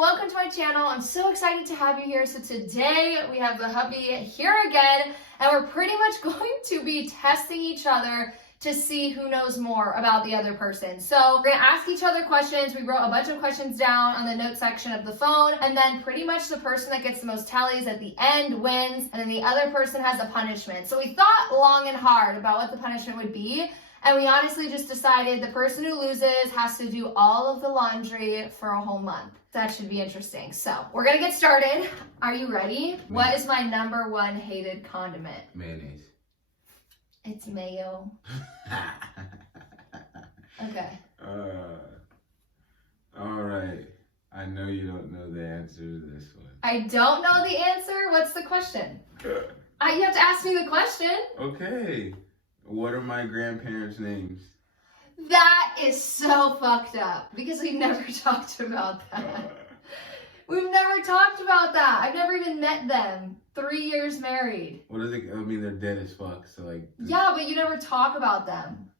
welcome to my channel. I'm so excited to have you here. So today we have the hubby here again, and we're pretty much going to be testing each other to see who knows more about the other person. So we're gonna ask each other questions. We wrote a bunch of questions down on the note section of the phone, and then pretty much the person that gets the most tallies at the end wins, and then the other person has a punishment. So we thought long and hard about what the punishment would be, and we honestly just decided the person who loses has to do all of the laundry for a whole month. That should be interesting. So we're gonna get started. Are you ready? What is my #1 hated condiment? Mayonnaise. It's mayo. Okay. All right. I know you don't know the answer to this one. I don't know the answer. What's the question? You have to ask me the question. Okay. What are my grandparents' names? That is so fucked up because we never talked about that. We've never talked about that. I've never even met them. 3 years married. What is it? I mean, they're dead as fuck. So like. Yeah, but you never talk about them.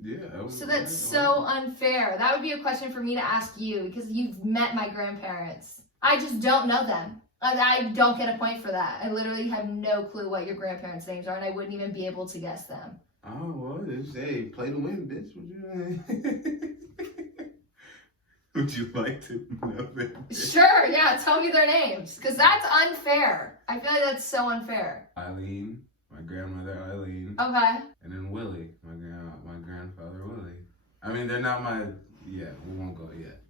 Yeah. So that's so unfair. That would be a question for me to ask you because you've met my grandparents. I just don't know them. I don't get a point for that. I literally have no clue what your grandparents' names are, and I wouldn't even be able to guess them. Oh, well, they say play to win, bitch. Would you like to know them? Sure, yeah, tell me their names, because that's unfair. I feel like that's so unfair. Eileen, my grandmother Eileen. Okay. And then Willie, my grandfather Willie. I mean, they're not my, yeah, we won't go yet.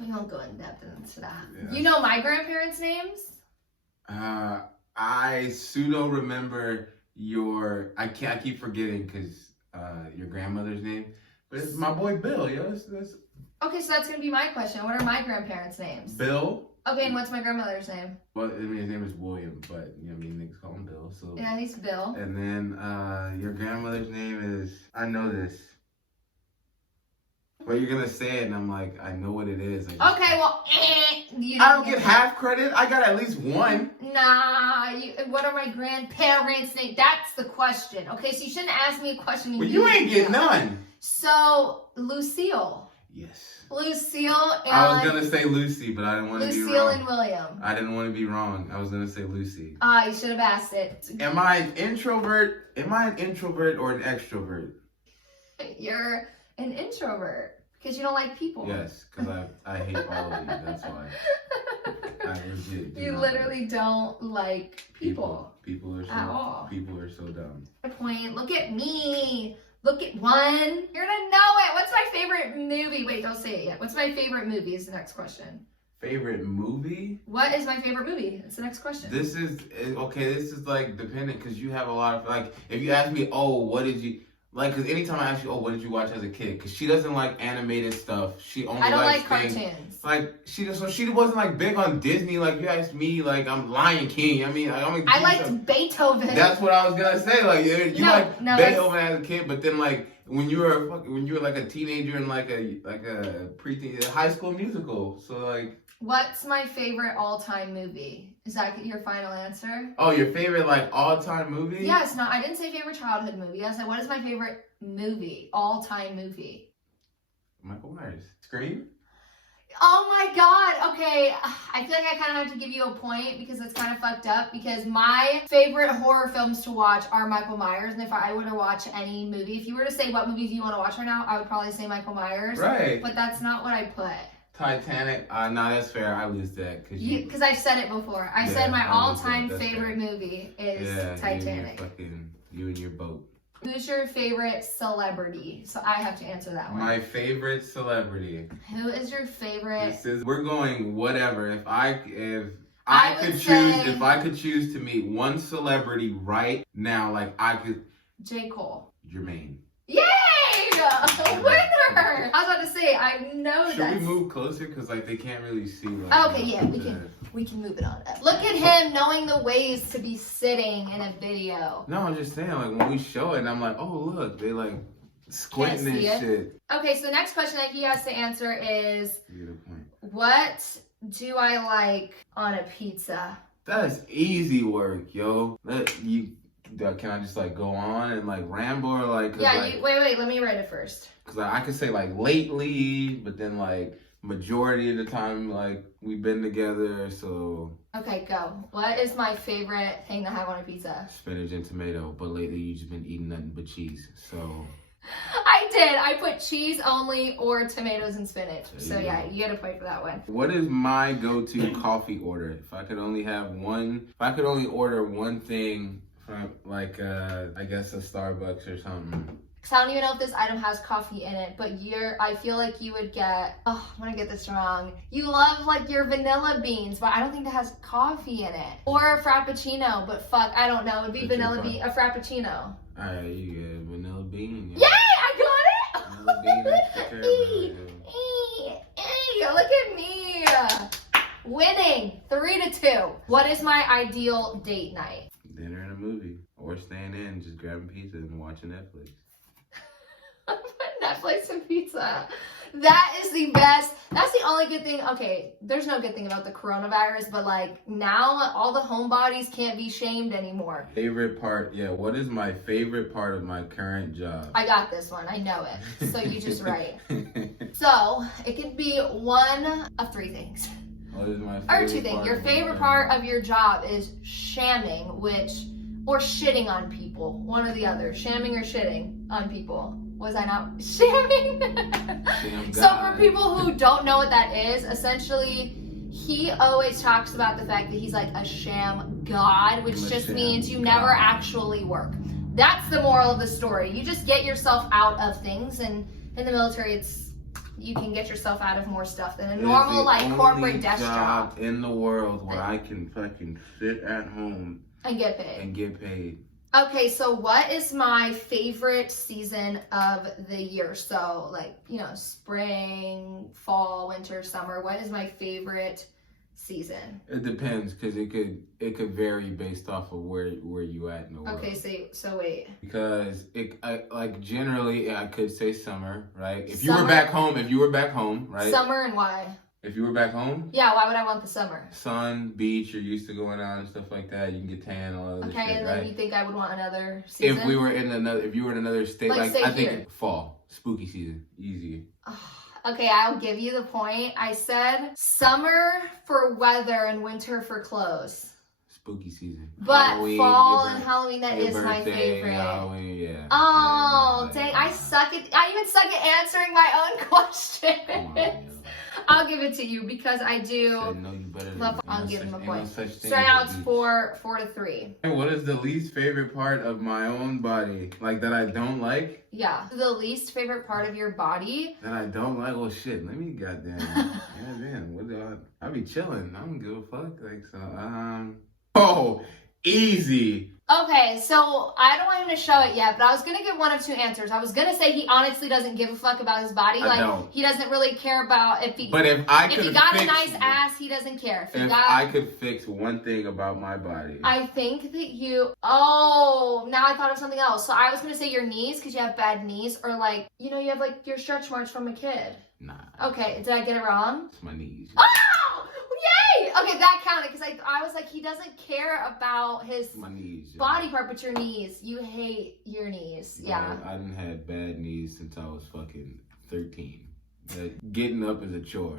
We won't go in depth into that. Yeah. You know my grandparents' names? I pseudo remember I keep forgetting because your grandmother's name, but it's my boy Bill, yo. That's Okay, so that's gonna be my question. What are my grandparents' names? Bill. Okay, and what's my grandmother's name? Well, I mean, his name is William, but you know, I mean, niggas call him Bill. So Yeah, he's Bill. And then your grandmother's name is, I know this, but you're gonna say it, and I'm like, I know what it is. Okay, well, I don't get half credit. I got at least one. Nah, what are my grandparents' names? That's the question. Okay, so you shouldn't ask me a question. But you ain't get none. So, Lucille. Yes. Lucille and... I was going to say Lucy, but I didn't want to be wrong. Lucille and William. I didn't want to be wrong. I was going to say Lucy. You should have asked it. Am I an introvert? Am I an introvert or an extrovert? You're an introvert because you don't like people. Yes, because I hate all of you. That's why. I legit You literally don't like people. People are so at all. People are so dumb. Point. Look at me. Look at one. You're gonna know it. What's my favorite movie? Wait, don't say it yet. What's my favorite movie is the next question. Favorite movie? What is my favorite movie? It's the next question. This is like dependent because you have a lot of, like, if you ask me, oh, what did you, like, because anytime I ask you, oh, what did you watch as a kid? Because she doesn't like animated stuff. She only I don't likes like things, cartoons. like, she wasn't like big on Disney. Like, you asked me, like, I'm Lion King. I mean, I liked Beethoven. That's what I was gonna say. Like, you no, Beethoven as a kid, but then like when you were like a teenager in like a preteen High School Musical. So like, what's my favorite all-time movie? Is that your final answer? Oh, your favorite like all-time movie? Yes. No, I didn't say favorite childhood movie. I said what is my favorite movie, all-time movie? Michael Myers. Scream. Oh my god, okay. I feel like I kind of have to give you a point because it's kind of fucked up because my favorite horror films to watch are Michael Myers, and if I were to watch any movie, if you were to say what movies you want to watch right now, I would probably say Michael Myers. Right. But that's not what I put. Titanic. No, that's fair. I lose that. Because I've said it before. I said my all-time favorite movie is Titanic. You and your boat. Who's your favorite celebrity? So I have to answer that one. My favorite celebrity. Who is your favorite? We're going whatever. If I could choose to meet one celebrity right now, like I could. J. Cole. Jermaine. Yay! Winner! I was about to say, I know that. Should we move closer? Because like they can't really see. Like, okay, yeah, we can move it on up. Look at him knowing the ways to be sitting in a video. No, I'm just saying, like when we show it, and I'm like, oh look, they like squinting and shit. Okay, so the next question that he has to answer is, what do I like on a pizza? That's easy work, yo. Can I just like go on and like ramble or like? Yeah, wait, let me write it first. Cause I could say like lately, but then like majority of the time, like, we've been together, so. Okay, go. What is my favorite thing to have on a pizza? Spinach and tomato, but lately you've just been eating nothing but cheese, so. I did. I put cheese only or tomatoes and spinach. So yeah, you get a point for that one. What is my go-to coffee order? If I could only order one thing from, like, I guess a Starbucks or something. Because I don't even know if this item has coffee in it, but I feel like you would get, I'm gonna get this wrong. You love like your vanilla beans, but I don't think that has coffee in it. Or a Frappuccino, but fuck, I don't know. It'd be vanilla bean, a Frappuccino. Alright, you get vanilla bean. Yay, I got it! Vanilla bean Look at me! Winning, 3-2. What is my ideal date night? Dinner and a movie. Or staying in, just grabbing pizza and watching Netflix. Netflix and pizza. That is the best. That's the only good thing. Okay, there's no good thing about the coronavirus, but like now all the homebodies can't be shamed anymore. Favorite part, yeah. What is my favorite part of my current job? I got this one. I know it. So you just write. So it could be one of three things. What is my favorite or two things. Your favorite part of your job is shamming, or shitting on people. One or the other. Shamming or shitting on people. Was I not shamming? So for people who don't know what that is, essentially, he always talks about the fact that he's like a sham god, which just means you never actually work. That's the moral of the story. You just get yourself out of things, and in the military, you can get yourself out of more stuff than a normal like corporate desk job in the world where I can fucking sit at home and get paid. Okay, so what is my favorite season of the year? So, like, spring, fall, winter, summer. What is my favorite season? It depends, because it could vary based off of where you at in the world. Okay, so wait. Because generally I could say summer, right? If you were back home, right? Summer, and why? If you were back home? Yeah, why would I want the summer? Sun, beach, you're used to going out and stuff like that. You can get tan, all of this shit, and then right? you think I would want another season? If you were in another state, I think fall, spooky season, easy. Okay, I'll give you the point. I said summer for weather and winter for clothes. Spooky season. But Halloween, fall and Halloween, that is my birthday, favorite. Halloween, yeah. Oh, dang, I even suck at answering my own questions. I'll give it to you because I do. I'll give him a point. So now it's 4-3. What is the least favorite part of my own body? Like that I don't like? Yeah. The least favorite part of your body? That I don't like? Oh shit, let me goddamn. I be chilling. I don't give a fuck. Like, so, oh, easy. Okay, so I don't want him to show it yet, but I was going to give one of two answers. I was going to say he honestly doesn't give a fuck about his body. He doesn't really care about if he got a nice ass, he doesn't care. If I could fix one thing about my body. I think that now I thought of something else. So I was going to say your knees, because you have bad knees, or you have your stretch marks from a kid. Nah. Okay, did I get it wrong? It's my knees. Oh! Yay! Okay, that counted, because I was like, he doesn't care about his body part, but your knees. You hate your knees. Yeah. I done had bad knees since I was fucking 13. Getting up is a chore.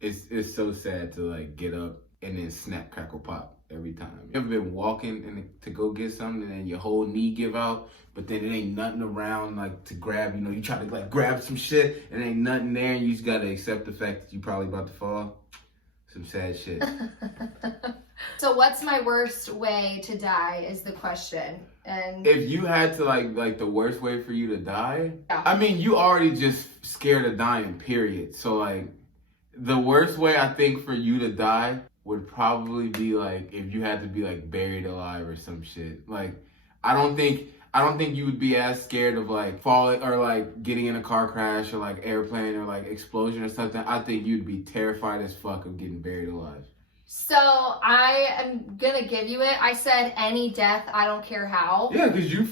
It's so sad to get up and then snap, crackle, pop every time. You ever been walking to go get something and then your whole knee give out, but then it ain't nothing around to grab, you try to grab some shit and ain't nothing there, and you just gotta accept the fact that you probably about to fall? Some sad shit. So what's my worst way to die is the question. And if you had to the worst way for you to die, yeah. I mean, you already just scared of dying, period. So the worst way I think for you to die would probably be if you had to be buried alive or some shit. I don't think you would be as scared of falling or getting in a car crash or airplane or explosion or something. I think you'd be terrified as fuck of getting buried alive. So I am gonna give you it. I said any death, I don't care how. Yeah, because you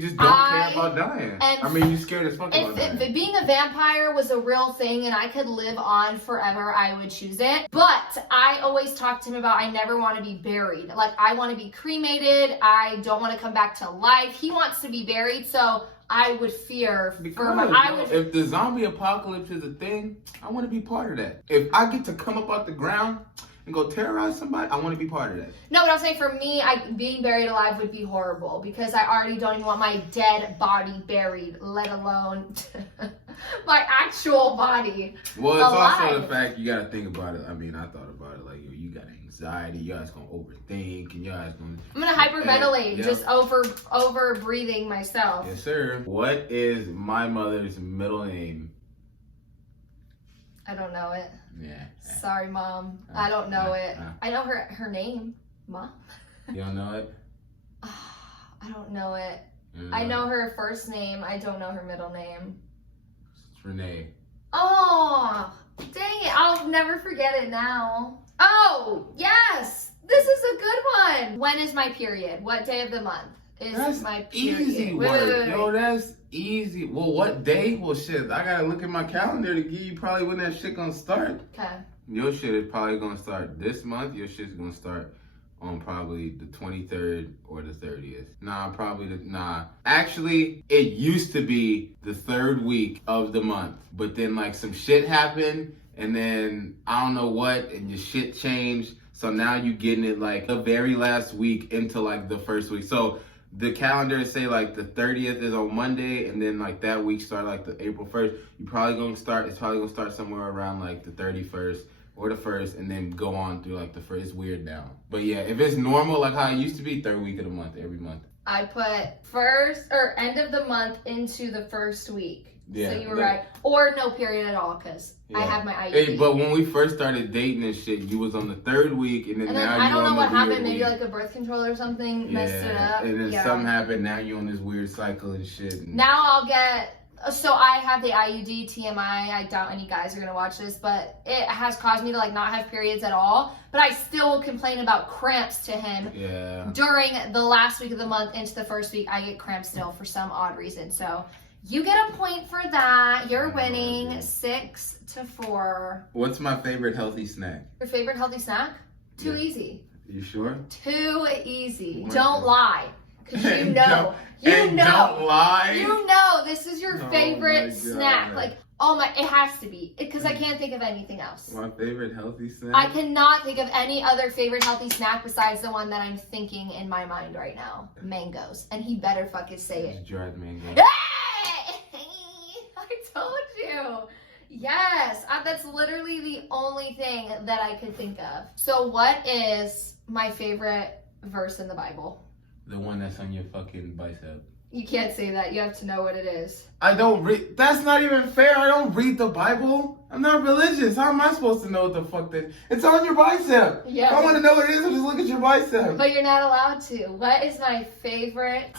just don't care about dying. I mean, you scared as fuck about dying. If being a vampire was a real thing and I could live on forever, I would choose it. But I always talk to him about I never want to be buried. I want to be cremated. I don't want to come back to life. He wants to be buried, so I would fear If the zombie apocalypse is a thing, I want to be part of that. If I get to come up out the ground and go terrorize somebody, I want to be part of that. No, what I'm saying, for me, being buried alive would be horrible because I already don't even want my dead body buried, let alone my actual body. Well, it's alive. Also the fact you got to think about it. I mean, I thought about it like, you got anxiety, you guys gonna overthink, and you guys gonna... I'm gonna hyperventilate, just over breathing myself. Yes, sir. What is my mother's middle name? I don't know it. Yeah. Sorry, Mom. I don't know it. I know her name, Mom. You don't know it? I don't know it. I know her first name. I don't know her middle name. It's Renee. Oh, dang it. I'll never forget it now. Oh, yes. This is a good one. When is my period? What day of the month is my period? Easy work. Yo, that's easy. Well, what day? Well, shit, I gotta look at my calendar to give you probably when that shit gonna start. Okay. Your shit is probably gonna start this month. Your shit's gonna start on probably the 23rd or the 30th. Actually, it used to be the 3rd week of the month, but then like some shit happened, and then I don't know what, and your shit changed. So now you getting it like the very last week into like the first week. So the calendar say like the 30th is on Monday, and then like that week start like the April 1st. It's probably gonna start somewhere around like the 31st or the 1st, and then go on through like the first. It's weird now. But yeah, if it's normal like how it used to be, 3rd week of the month, every month. I put first or end of the month into the first week. Yeah, so you were right. Or no period at all, because I have my IUD. Hey, but when we first started dating and shit, you was on the 3rd week, and then now I don't know what happened. Maybe like a birth control or something messed it up. And then something happened. Now you're on this weird cycle and shit. Now I'll get... So I have the IUD, TMI. I doubt any guys are going to watch this, but it has caused me to like not have periods at all. But I still complain about cramps to him. Yeah. During the last week of the month into the first week, I get cramps still for some odd reason. So you get a point for that. You're winning 6-4. What's my favorite healthy snack? Your favorite healthy snack? Too easy. You sure? Too easy. Don't lie. Because you know. Don't lie. You know this is your favorite snack. Like, it has to be. Because I can't think of anything else. My favorite healthy snack? I cannot think of any other favorite healthy snack besides the one that I'm thinking in my mind right now. Mangoes. And he better fucking say it. Dried mango. Hey! I told you. Yes. That's literally the only thing that I could think of. So what is my favorite verse in the Bible? The one that's on your fucking bicep. You can't say that. You have to know what it is. I don't read. That's not even fair. I don't read the Bible. I'm not religious. How am I supposed to know what the fuck that? It's on your bicep. Yeah. If I want to know what it is, I'll just look at your bicep. But you're not allowed to. What is my favorite?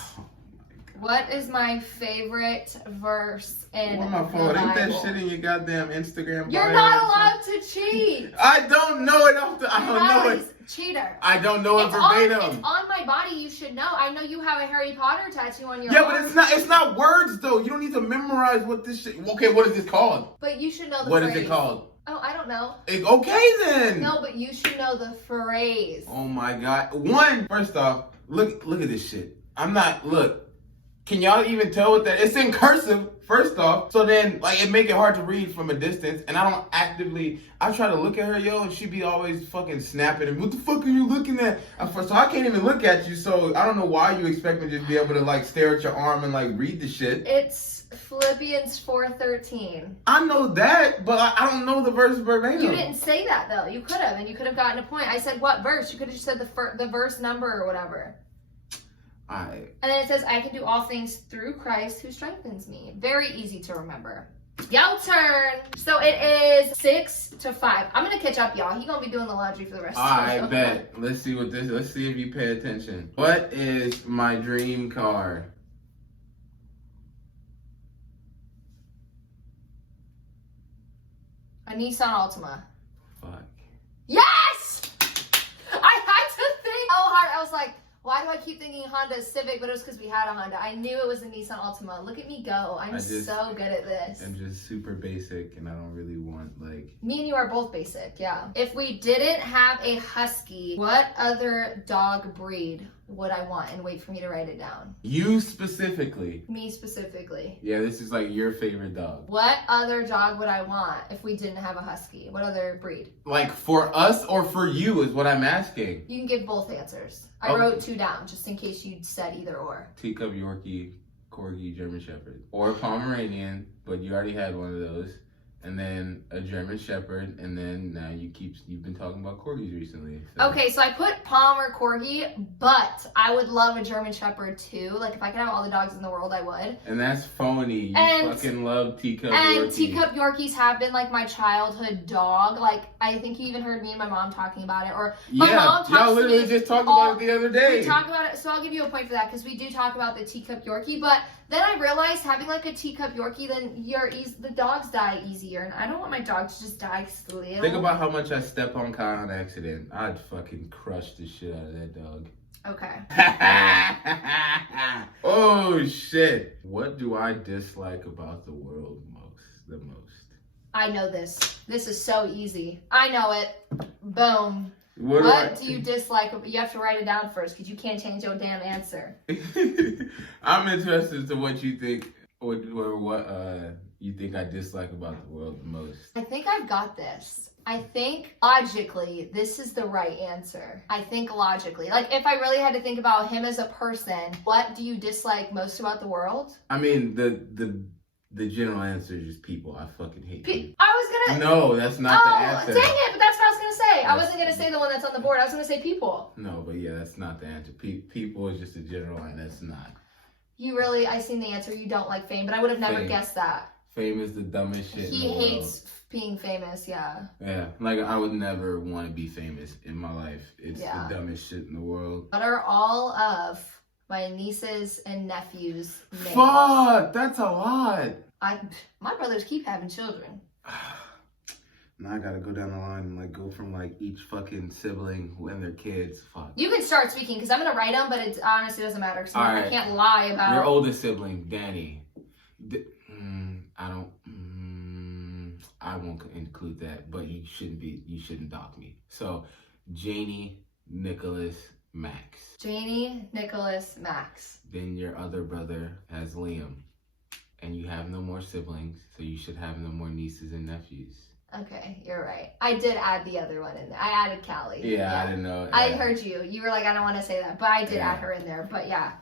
What is my favorite verse in the Bible? Ain't that shit in your goddamn Instagram? You're not allowed to cheat. I don't know it off the. I don't know it. Cheater. I don't know it verbatim. It's on my body. You should know. I know you have a Harry Potter tattoo on your arm. But it's not words though. You don't need to memorize what this shit. Okay, what is this called? But you should know the phrase. phrase. What is it called? Oh, I don't know. Okay then. No, but you should know the phrase. Oh my god. First off, look at this shit. Look. Can y'all even tell what that? It's in cursive, first off. So then, like, it make it hard to read from a distance. And I try to look at her, yo, and she be always fucking snapping. And what the fuck are you looking at? So I can't even look at you. So I don't know why you expect me to just be able to, like, stare at your arm and, like, read the shit. It's Philippians 4:13. I know that, but I don't know the verse verbatim. You didn't say that, though. You could have, and you could have gotten a point. I said, what verse? You could have just said the verse number or whatever. And then it says, I can do all things through Christ who strengthens me. Very easy to remember. Your turn. So it is 6-5. I'm going to catch up, y'all. He's going to be doing the laundry for the rest of the show. I bet. Let's see if you pay attention. What is my dream car? A Nissan Altima. Fuck. Yes! I had to think so hard. I was like, why do I keep thinking Honda Civic? But it was because we had a Honda. I knew it was a Nissan Altima. Look at me go. I'm so good at this. I'm just super basic, and I don't really want, like... Me and you are both basic, yeah. If we didn't have a Husky, what other dog breed would I want and wait for me to write it down. You specifically. Me specifically. Yeah, this is like your favorite dog. What other dog would I want if we didn't have a husky? What other breed? Like for us or for you is what I'm asking. You can give both answers. I wrote 2 down just in case you said either or. Teacup Yorkie, Corgi, German Shepherd. Or Pomeranian, but you already had one of those. And then a German Shepherd, and then now you've been talking about Corgis recently. So. Okay, so I put Pom or Corgi, but I would love a German Shepherd too. Like if I could have all the dogs in the world, I would. And that's phony. You fucking love Teacup Yorkie. And Teacup Yorkies have been like my childhood dog. Like I think you even heard me and my mom talking about it. Or my mom talks y'all literally to me just talked about it the other day. We talk about it, so I'll give you a point for that because we do talk about the Teacup Yorkie, but then I realized having like a Teacup Yorkie, then the dogs die easier, and I don't want my dog to just die slowly. Think about how much I step on Kai on accident. I'd fucking crush the shit out of that dog. Okay. Oh shit. What do I dislike about the world the most? I know this. This is so easy. I know it. Boom. What do you dislike? You have to write it down first because you can't change your damn answer. I'm interested to what you think or what you think I dislike about the world the most. I think I've got this. I think logically this is the right answer. I think logically. Like if I really had to think about him as a person, what do you dislike most about the world? I mean the general answer is just people. I fucking hate people. I was gonna. No, that's not the answer. Dang it! But that's what I was gonna say. I wasn't gonna say the one that's on the board. I was gonna say people. No, but yeah, that's not the answer. People is just a general, and that's not. You really? I seen the answer. You don't like fame, but I would have never guessed that. Fame is the dumbest shit. He hates being famous. Yeah. Yeah, like I would never want to be famous in my life. It's the dumbest shit in the world. What are all of my nieces and nephews' names? Fuck, that's a lot. My brothers keep having children. Now I gotta go down the line and like go from like each fucking sibling and their kids. Fuck. You can start speaking because I'm gonna write them, but it honestly doesn't matter because I right. can't lie about your oldest sibling, Danny. I won't include that, but you shouldn't dock me. So, Janie, Nicholas, Max. Janie, Nicholas, Max. Then your other brother has Liam. And you have no more siblings, so you should have no more nieces and nephews. Okay, you're right. I did add the other one in there. I added Callie. Yeah, I didn't know. Yeah. I heard you. You were like, I don't want to say that, but I did add her in there. But yeah,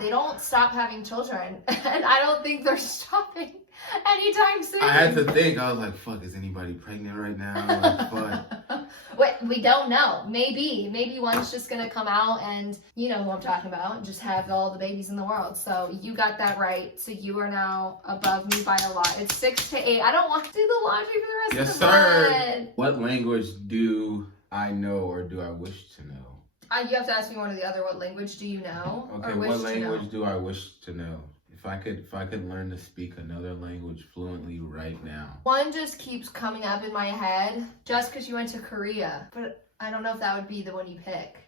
they don't stop having children, and I don't think they're stopping anytime soon. I had to think. I was like, fuck, is anybody pregnant right now? Like, fuck. Wait, we don't know. Maybe one's just gonna come out and you know who I'm talking about and just have all the babies in the world. So you got that right. So you are now above me by a lot. It's 6-8. I don't want to do the laundry for the rest of the month. What language do I know or do I wish to know? You have to ask me one or the other. What language do you know? Okay, what language do I wish to know? If I could learn to speak another language fluently right now. One just keeps coming up in my head just because you went to Korea. But I don't know if that would be the one you pick.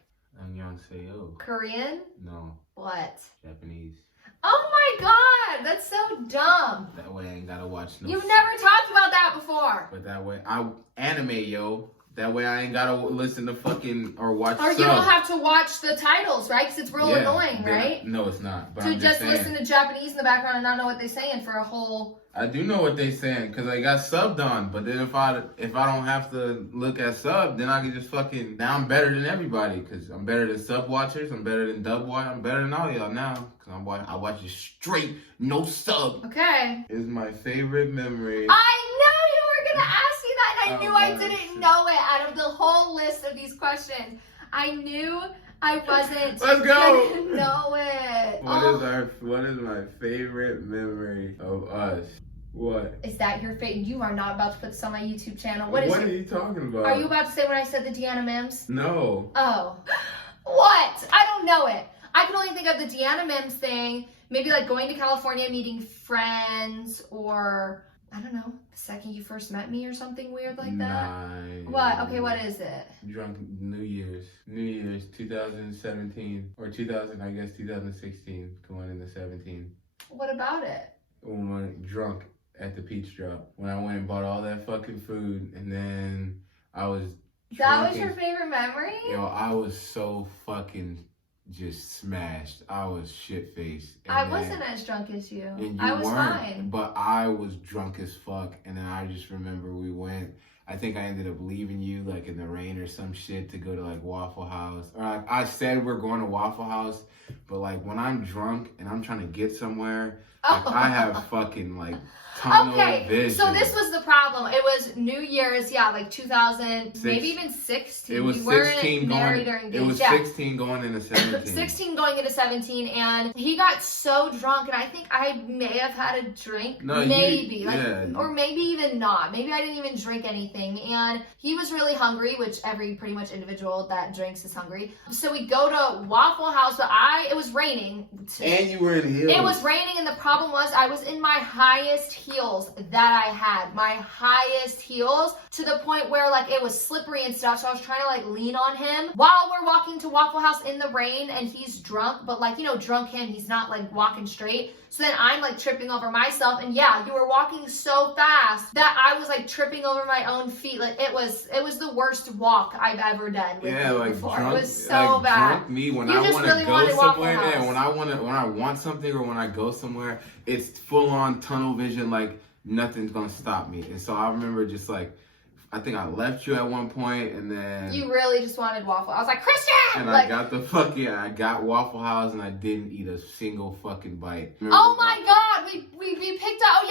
Annyeonghaseyo. Korean? No. What? Japanese. Oh my god, that's so dumb. That way I ain't gotta watch no. You've never talked about that before. But that way, anime, yo. That way I ain't gotta listen to fucking or watch. Or you don't have to watch the titles, right? Because it's real annoying, right? No, it's not. But to I'm just saying, listen to Japanese in the background and not know what they're saying for a whole. I do know what they're saying because I got subbed on. But then if I don't have to look at sub, then I can just fucking. Now I'm better than everybody because I'm better than sub watchers. I'm better than dub watchers. I'm better than all y'all now because I watch it straight, no sub. Okay. Is my favorite memory. I know you were gonna ask me that, and I knew I didn't know it. Out of the whole list of these questions, I knew I wasn't gonna know it. What is my favorite memory of us? What? Is that your favorite? You are not about to put this on my YouTube channel. What are you talking about? Are you about to say when I said the Deanna Mims? No. Oh. What? I don't know it. I can only think of the Deanna Mims thing. Maybe like going to California, meeting friends, or I don't know, the second you first met me or something weird like that. What? Okay, what is it? Drunk New Year's 2017 or 2016 going into 17. What about it? When we went drunk at the Peach Drop when I went and bought all that fucking food and then I was. That was your favorite memory? Yo, I was so fucking just smashed. I was shit faced. I wasn't as drunk as you. And you I was weren't, fine. but I was drunk as fuck. And then I just remember we went. I think I ended up leaving you like in the rain or some shit to go to like Waffle House. Or I said we're going to Waffle House, but like when I'm drunk and I'm trying to get somewhere, like I have fucking like tunnel vision. So this was the problem. It was New Year's, like 2000, maybe even 16. It was we weren't 16 married or engaged. It was 16 going into 17. 16 going into 17, and he got so drunk, and I think I may have had a drink, or maybe even not. Maybe I didn't even drink anything, and he was really hungry, which every pretty much individual that drinks is hungry. So we go to Waffle House, but it was raining. And you were in heels. It was raining, and the problem was I was in my highest heels that I had. My highest heels, to the point where like it was slippery and stuff, so I was trying to like lean on him while we're walking to Waffle House in the rain, and he's drunk, but like, drunk him, he's not like walking straight. So then I'm like tripping over myself, and you were walking so fast that I was like tripping over my own feet. Like it was the worst walk I've ever done with you before. Drunk, it was so bad. Drunk me when I want to go somewhere, when I want something or when I go somewhere, it's full on tunnel vision, like nothing's gonna stop me. And so I remember just like, I think I left you at one point, and then you really just wanted waffle. I was like, Christian! And like, I got Waffle House, and I didn't eat a single fucking bite. Oh my God, we picked up,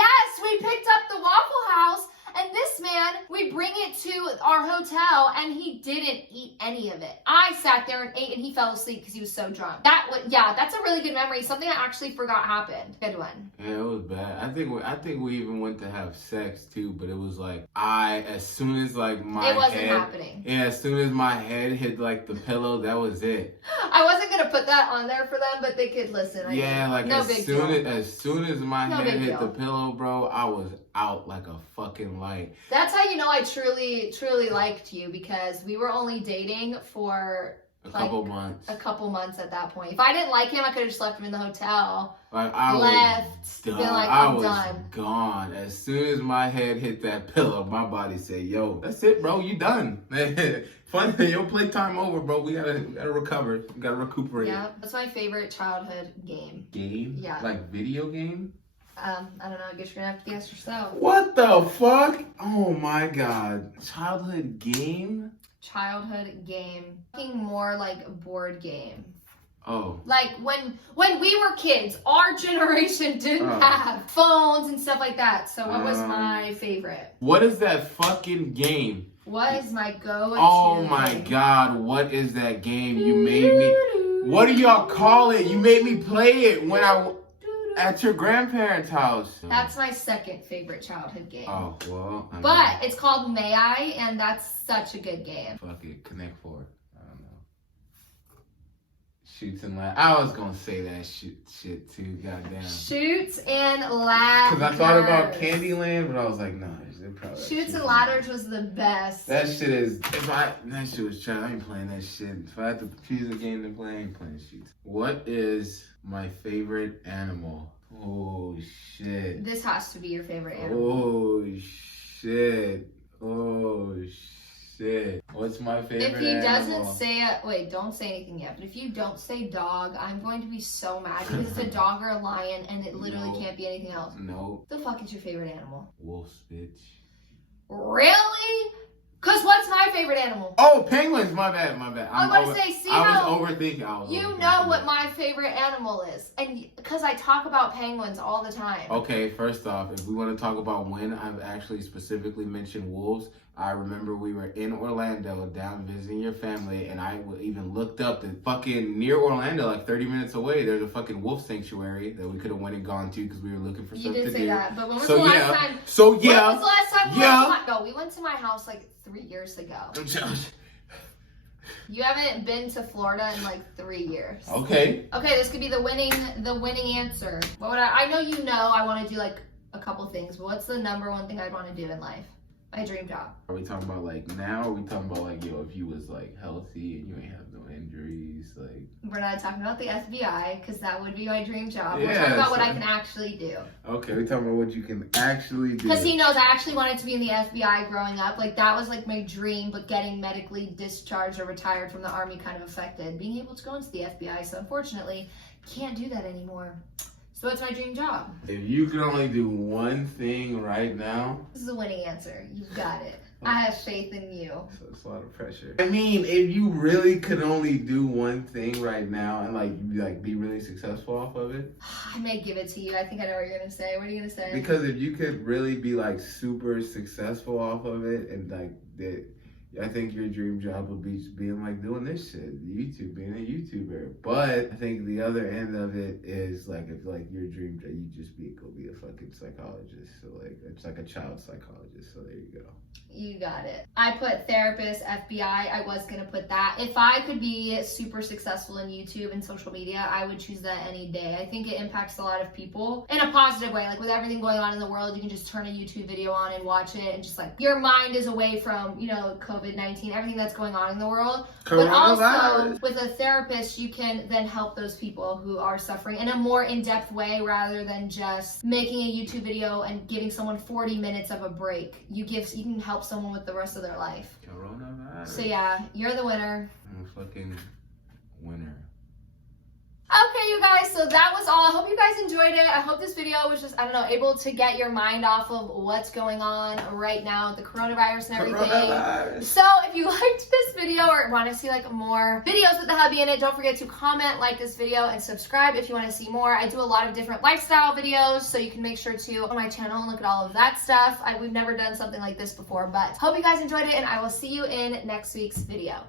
we picked up the Waffle House, and this man, we bring it to our hotel, and he didn't eat any of it. I sat there and ate, and he fell asleep because he was so drunk. That's a really good memory. Something I actually forgot happened. Good one. Yeah, it was bad. I think we even went to have sex too, but it was like as soon as like my it wasn't head, happening. Yeah, as soon as my head hit like the pillow, that was it. I wasn't gonna put that on there for them, but they could listen. As soon as my head hit the pillow, bro, I was out like a fucking light. That's how you know I truly liked you, because we were only dating for a couple months at that point. If I didn't like him, I could have just left him in the hotel. Like I was done. I was gone. As soon as my head hit that pillow, my body said, "Yo, that's it, bro. You done." Fun. Your playtime over, bro. We gotta recover. We gotta recuperate. Yeah, that's my favorite childhood game. Game? Yeah. Like video game? I don't know. I guess you're gonna have to guess yourself. What the fuck? Oh my God. Childhood game? Childhood game. Thinking more like board game. Oh. Like when we were kids, our generation didn't have phones and stuff like that. So what was my favorite? What is that fucking game? What is my go-to? Oh my God, what is that game? You made me. What do y'all call it? You made me play it when at your grandparents' house. That's my second favorite childhood game. Oh, well. But it's called May I, and that's such a good game. Fuck it, Connect Four. I don't know. Shoots and ladders. I was gonna say that shit too, goddamn. Shoots and ladders. Because I thought about Candyland, but I was like, nah. Shoots and ladders was the best. That shit is. That shit was trash. I ain't playing that shit. If I had to choose a game to play, I ain't playing Shoots. What is my favorite animal? Oh shit. This has to be your favorite animal. Oh shit. Oh shit. What's my favorite animal? If he doesn't say it, wait, don't say anything yet. But if you don't say dog, I'm going to be so mad, because it's a dog or a lion, and it literally can't be anything else. No. The fuck is your favorite animal? Wolves, bitch. Really? Because what's my favorite animal? Oh, penguins. My bad. I was going to say, I was overthinking. You know what my favorite animal is. And because I talk about penguins all the time. Okay, first off, if we want to talk about when I've actually specifically mentioned wolves, I remember we were in Orlando down visiting your family, and I even looked up that fucking near Orlando, like 30 minutes away, there's a fucking wolf sanctuary that we could have went and gone to because we were looking for something to do. You did say that, but when was the last time? When was the last time? No, we went to my house like 3 years ago. You haven't been to Florida in like 3 years. Okay. Okay, this could be the winning answer. What would I know I want to do like a couple things, but what's the number one thing I'd want to do in life? My dream job. Are we talking about like now, or are we talking about like, if you was like healthy and you ain't have no injuries, like. We're not talking about the FBI, because that would be my dream job. Yeah, We're talking about what so- I can actually do. Okay, we're talking about what you can actually do. Because he knows I actually wanted to be in the FBI growing up. Like, that was like my dream, but getting medically discharged or retired from the Army kind of affected being able to go into the FBI. So unfortunately, can't do that anymore. So what's my dream job? If you could only do one thing right now. This is a winning answer. You've got it. I have faith in you. So it's a lot of pressure. I mean, if you really could only do one thing right now and like be really successful off of it. I may give it to you. I think I know what you're gonna say. What are you gonna say? Because if you could really be like super successful off of it and like that, I think your dream job would be just being like doing this shit, YouTube, being a YouTuber. But I think the other end of it is like if like your dream job, you just go be a fucking psychologist. So like it's like a child psychologist. So there you go. You got it. I put therapist, FBI. I was going to put that. If I could be super successful in YouTube and social media, I would choose that any day. I think it impacts a lot of people in a positive way. Like with everything going on in the world, you can just turn a YouTube video on and watch it and just like your mind is away from, you know, COVID-19, everything that's going on in the world. But also with a therapist, you can then help those people who are suffering in a more in-depth way rather than just making a YouTube video and giving someone 40 minutes of a break. You can help someone with the rest of their life. Coronavirus. So yeah, you're the winner. I'm a fucking winner. Okay, you guys, so that was all. I hope you guys enjoyed it. I hope this video was just, I don't know, able to get your mind off of what's going on right now with the coronavirus and everything. So if you liked this video or want to see like more videos with the hubby in it, don't forget to comment, like this video, and subscribe if you want to see more. I do a lot of different lifestyle videos, so you can make sure to go on my channel and look at all of that stuff. We've never done something like this before, but hope you guys enjoyed it, and I will see you in next week's video.